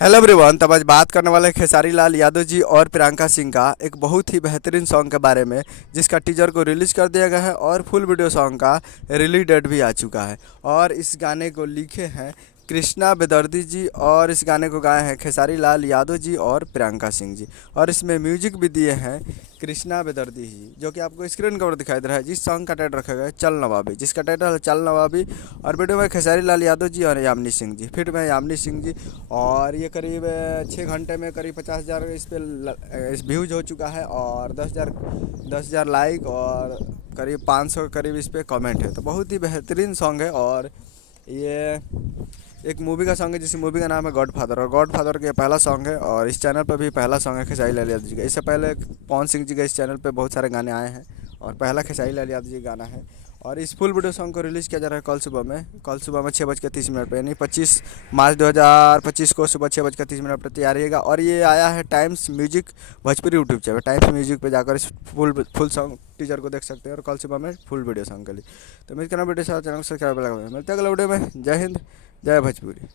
Hello everyone. तब आज बात करने वाले हैं खेसारी लाल यादव जी और प्रियंका सिंह का एक बहुत ही बेहतरीन सॉन्ग के बारे में, जिसका टीजर को रिलीज कर दिया गया है और फुल वीडियो सॉन्ग का रिलीज डेट भी आ चुका है। और इस गाने को लिखे हैं कृष्णा बेदर्दी जी और इस गाने को गाए हैं खेसारी लाल यादव जी और प्रियंका सिंह जी। और इसमें म्यूजिक भी दिए हैं कृष्णा बेदर्दी जी, जो कि आपको स्क्रीन कवर दिखाई दे रहा है। जिस सॉन्ग का टाइटल रखा गया है चल नवाबी, जिसका टाइटल है चल नवाबी। और वीडियो में खेसारी लाल यादव जी और यामिनी सिंह जी, फिर में यामिनी सिंह जी। और ये करीब 6 घंटे में करीब 50,000 इस पर इस व्यूज हो चुका है और 10,000 लाइक और करीब 500 के करीब इस पर कमेंट है। तो बहुत ही बेहतरीन सॉन्ग है। और ये एक मूवी का सॉन्ग है, जिस मूवी का नाम है गॉड फादर। और गॉड फादर का ये पहला सॉन्ग है और इस चैनल पर भी पहला सॉन्ग है खेसारी लाल यादव जी का। इससे पहले पवन सिंह जी के इस चैनल पे बहुत सारे गाने आए हैं और पहला खेसारी लाल यादव जी का गाना है। और इस फुल वीडियो सॉन्ग को रिलीज़ किया जा रहा है कल सुबह में 6:30 पर, यानी 25 मार्च 2025 को सुबह 6:30 पर तैयार रहिएगा। और ये आया है times music Bhojpuri YouTube channel, times music पे जाकर इस फुल सॉन्ग टीजर को देख सकते हैं। और कल सुबह में फुल वीडियो सॉन्ग के लिए तो मेरे वीडियो चैनल को सब्सक्राइब लगा मिलते हैं अगले वीडियो में। जय हिंद, जय भोजपुरी।